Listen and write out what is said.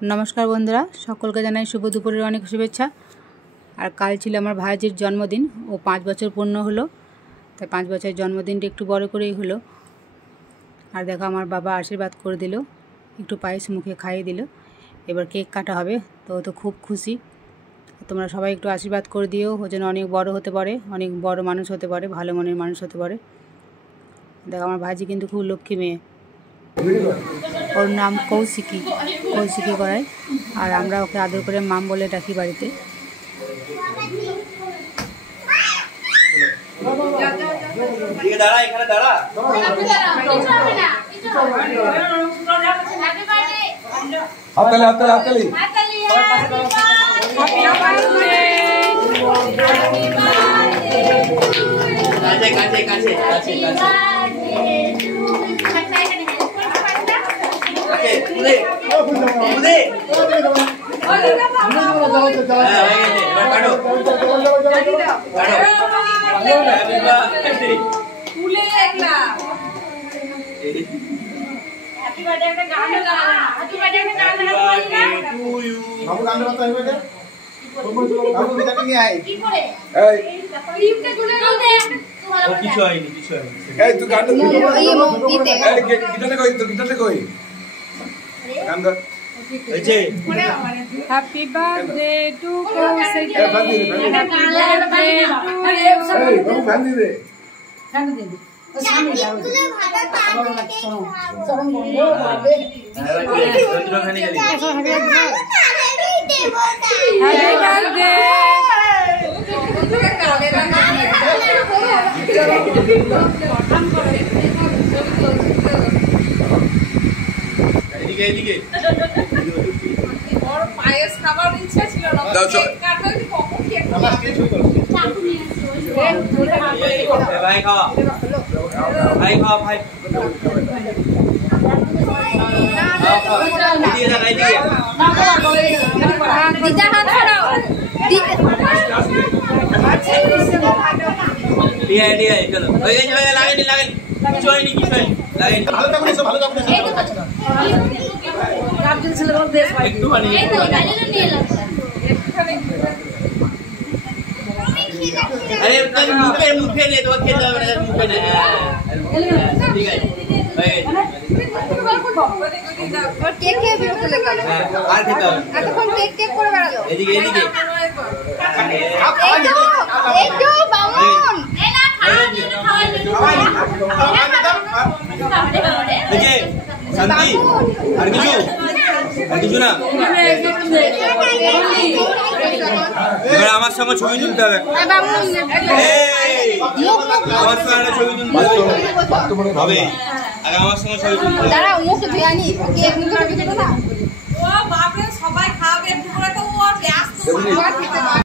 नमस्कार बंधुरा सकल के जानाई शुभ दुपुरेर अनेक शुभेच्छा। और कल छिलो आमार भाईजिर जन्मदिन, ओ 5 बछर पूर्ण हलो, ताई 5 बछर जन्मदिनटा एकटू बड़ो करेई हलो। और देखो आमार बाबा आशीर्वाद करे दिल, एकटू पायेस मुखे खाइए दिल। एबार केक काटा हबे, तो खूब खुशी। तोमरा सबाई एकटू आशीर्वाद करे दिओ, ओ जेन अनेक बड़ो होते पारे, अनेक बड़ो मानुष होते पारे, भालो मनेर मानुष होते पारे। देखो आमार भाईजी किन्तु खूब लक्ष्मी मेये। ওর নাম কৌশিকী করায়। আর আমরা ওকে আদর করে মাম বলে ডাকি বাড়িতে। Happy birthday to Kaushik. Happy birthday और पायस खाবার ইচ্ছা ছিল না কেক কাটতে কি কখন কেক চাকু নিয়ে ভাই খাওয়া ভাই দিয়ে লাগাই দিয়ে দিদা হাত ছড়াও দিয়ে চলো ওই যে লাগাই কিছু হয়নি লাগাই ভালো কাজ এই তো রাজ্য ছেলে বল দেশ ভাই একটু বানিয়ে এই তো ডালিলো নিয়ে লাগছে একটুখানি আরে মুখে নে তো খেতে হবে না মুখে নে ঠিক আছে ভাই और केक के भी तो लगा लो আর খেতে হবে এখন কেক করে বেড়ালো এদিকে এই তো বামন এই না খাওয়া শান্তি আর কিছু না এবার আমার সঙ্গে ছবি তুলতে হবে আমার সঙ্গে ছবি তুলতে হবে আগে আমার সঙ্গে ছবি তুলতে হবে দাঁড়াও মুখ ধুই আনি ওকে এক মুখ ছবি তুলো না ও বাপ রে সবাই খাবে পুরো তো ও ব্যস্ত